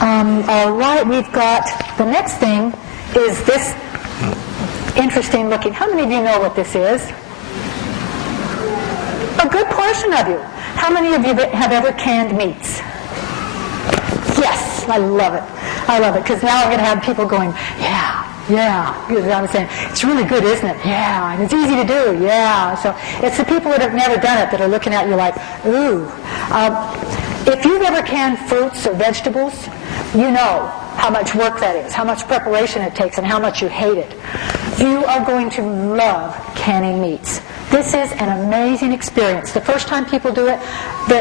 All right, we've got the next thing is this interesting looking. How many of you know what this is? A good portion of you. How many of you have ever canned meats? Yes, I love it. I love it, because now I'm going to have people going, yeah. You know what I'm saying? It's really good, isn't it? Yeah, and it's easy to do. Yeah. So it's the people that have never done it that are looking at you like, ooh. If you've ever canned fruits or vegetables, you know how much work that is, how much preparation it takes, and how much you hate it. You are going to love canning meats. This is an amazing experience. The first time people do it,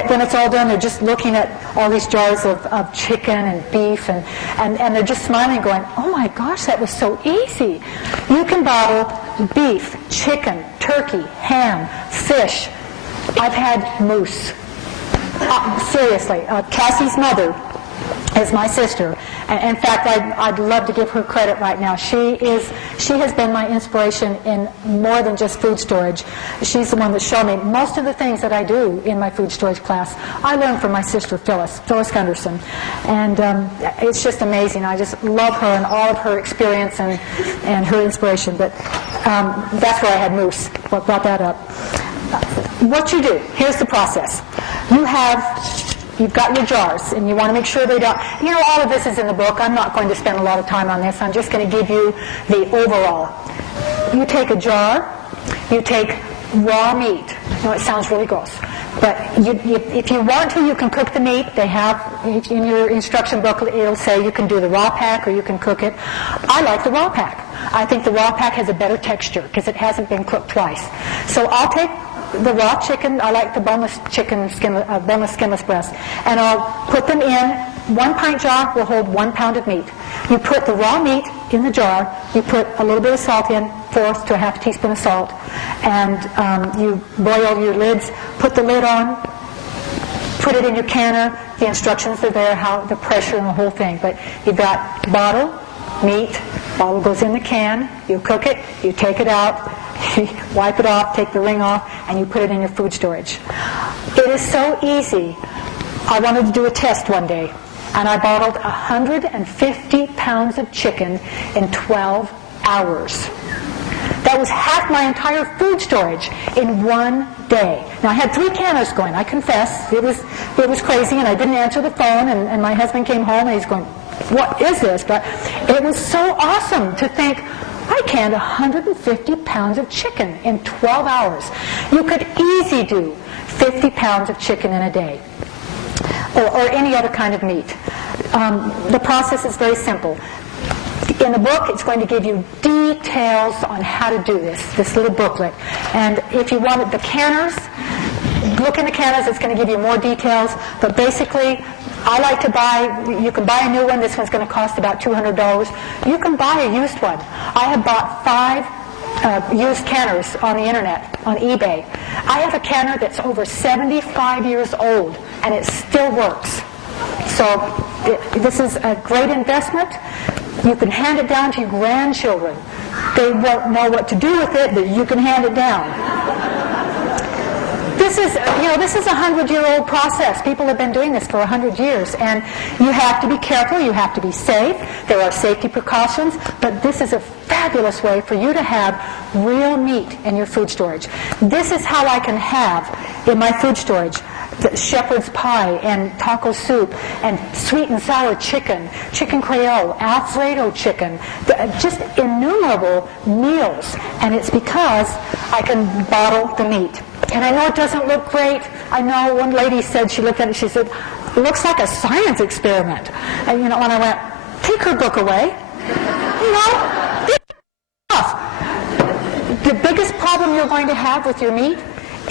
when it's all done, they're just looking at all these jars of chicken and beef, and they're just smiling, going, oh my gosh, that was so easy. You can bottle beef, chicken, turkey, ham, fish. I've had moose. Seriously, Cassie's mother is my sister. In fact, I'd love to give her credit right now. She has been my inspiration in more than just food storage. She's the one that showed me most of the things that I do in my food storage class. I learned from my sister Phyllis Gunderson, and it's just amazing. I just love her and all of her experience and her inspiration. But that's where I had moose. What brought that up? What you do? Here's the process. You've got your jars, and you want to make sure they don't... You know, all of this is in the book. I'm not going to spend a lot of time on this. I'm just going to give you the overall. You take a jar. You take raw meat. I know it sounds really gross, but if you want to, you can cook the meat. They have, in your instruction booklet, it'll say you can do the raw pack or you can cook it. I like the raw pack. I think the raw pack has a better texture because it hasn't been cooked twice. So I'll take the raw chicken. I like the boneless chicken, boneless skinless breast, and I'll put them in. 1 pint jar will hold 1 pound of meat. You put the raw meat in the jar. You put a little bit of salt in, 1/4 to 1/2 teaspoon of salt, and you boil your lids. Put the lid on. Put it in your canner. The instructions are there, how the pressure and the whole thing. But you've got bottle, meat. Bottle goes in the can. You cook it. You take it out. You wipe it off, take the ring off, and you put it in your food storage. It is so easy. I wanted to do a test one day, and I bottled 150 pounds of chicken in 12 hours. That was half my entire food storage in one day. Now, I had 3 canners going. I confess, it was crazy, and I didn't answer the phone, and my husband came home, and he's going, what is this? But it was so awesome to think, I canned 150 pounds of chicken in 12 hours. You could easily do 50 pounds of chicken in a day, or any other kind of meat. The process is very simple. In the book, it's going to give you details on how to do this little booklet. And if you wanted the canners, look in the canners, it's going to give you more details. But basically, I like to buy, you can buy a new one. This one's going to cost about $200. You can buy a used one. I have bought 5 used canners on the internet, on eBay. I have a canner that's over 75 years old, and it still works. So this is a great investment. You can hand it down to your grandchildren. They won't know what to do with it, but you can hand it down. This is a 100-year-old process. People have been doing this for 100 years, and you have to be careful. You have to be safe. There are safety precautions, but this is a fabulous way for you to have real meat in your food storage. This is how I can have in my food storage the shepherd's pie and taco soup and sweet and sour chicken, chicken creole, Alfredo chicken, just innumerable meals. And it's because I can bottle the meat. And I know it doesn't look great. I know one lady said, she looked at it, she said, it looks like a science experiment. And, and I went, take her book away. The biggest problem you're going to have with your meat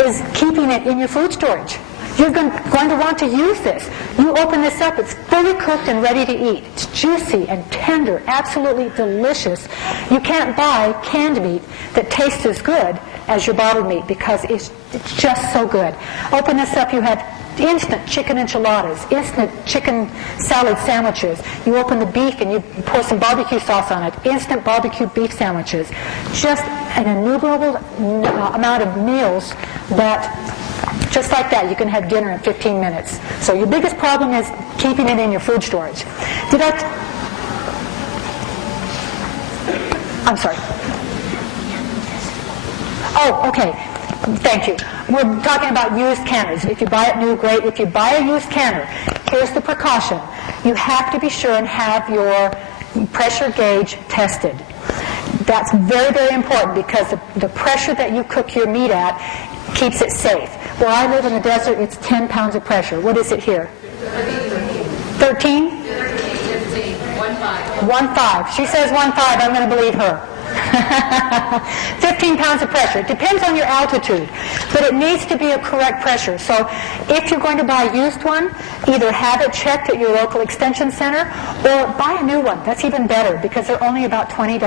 is keeping it in your food storage. You're going to want to use this. You open this up, it's fully cooked and ready to eat. It's juicy and tender, absolutely delicious. You can't buy canned meat that tastes as good as your bottled meat because it's just so good. Open this up, you have instant chicken enchiladas, instant chicken salad sandwiches. You open the beef and you pour some barbecue sauce on it, instant barbecue beef sandwiches. Just an innumerable amount of meals that Just like that, you can have dinner in 15 minutes. So your biggest problem is keeping it in your food storage. I'm sorry. Oh, okay. Thank you. We're talking about used canners. If you buy it new, great. If you buy a used canner, here's the precaution. You have to be sure and have your pressure gauge tested. That's very, very important because the pressure that you cook your meat at keeps it safe. Where I live in the desert, it's 10 pounds of pressure. What is it here? 13? 15. 1.5. 1.5. She says 1.5. I'm going to believe her. 15 pounds of pressure. It depends on your altitude, but it needs to be a correct pressure. So if you're going to buy a used one, either have it checked at your local extension center or buy a new one. That's even better because they're only about $20,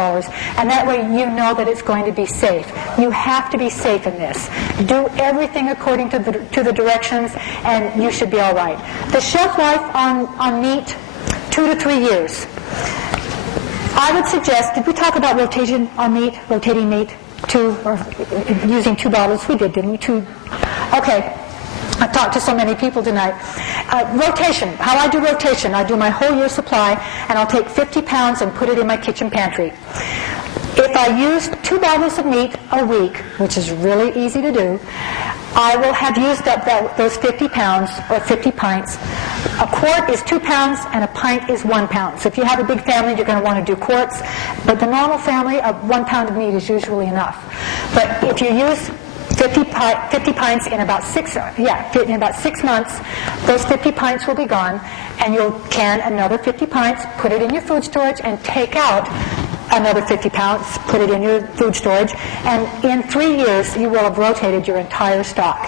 and that way you know that it's going to be safe. You have to be safe in this. Do everything according to the directions, and you should be all right. The shelf life on meat, 2 to 3 years. I would suggest, did we talk about rotation on meat, rotating meat, or using 2 bottles? We did, didn't we? 2. Okay. I've talked to so many people tonight. Rotation. How I do rotation, I do my whole year supply, and I'll take 50 pounds and put it in my kitchen pantry. If I use 2 bottles of meat a week, which is really easy to do, I will have used up those 50 pounds or 50 pints. A quart is 2 pounds and a pint is 1 pound. So if you have a big family, you're going to want to do quarts. But the normal family, 1 pound of meat is usually enough. But if you use 50 pints in about 6 months, those 50 pints will be gone, and you'll can another 50 pints, put it in your food storage, and take out another 50 pounds, put it in your food storage, and in 3 years you will have rotated your entire stock.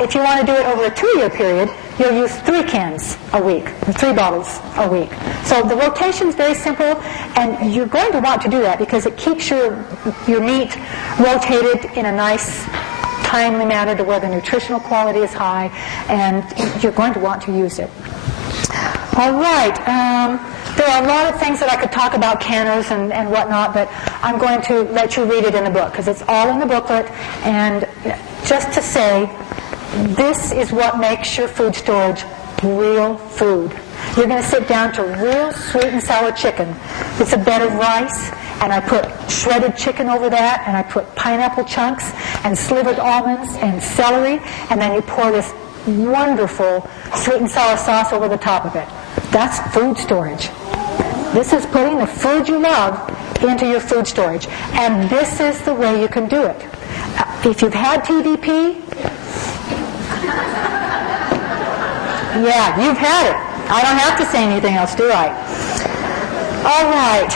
If you want to do it over a 2-year period, you'll use 3 cans a week, 3 bottles a week. So the rotation is very simple, and you're going to want to do that because it keeps your meat rotated in a nice, timely manner to where the nutritional quality is high, and you're going to want to use it. All right. There are a lot of things that I could talk about canners and whatnot, but I'm going to let you read it in the book because it's all in the booklet. And just to say, this is what makes your food storage real food. You're going to sit down to real sweet and sour chicken. It's a bed of rice, and I put shredded chicken over that, and I put pineapple chunks and slivered almonds and celery, and then you pour this wonderful sweet and sour sauce over the top of it. That's food storage. This is putting the food you love into your food storage. And this is the way you can do it. If you've had TVP, yeah, you've had it. I don't have to say anything else, do I? All right.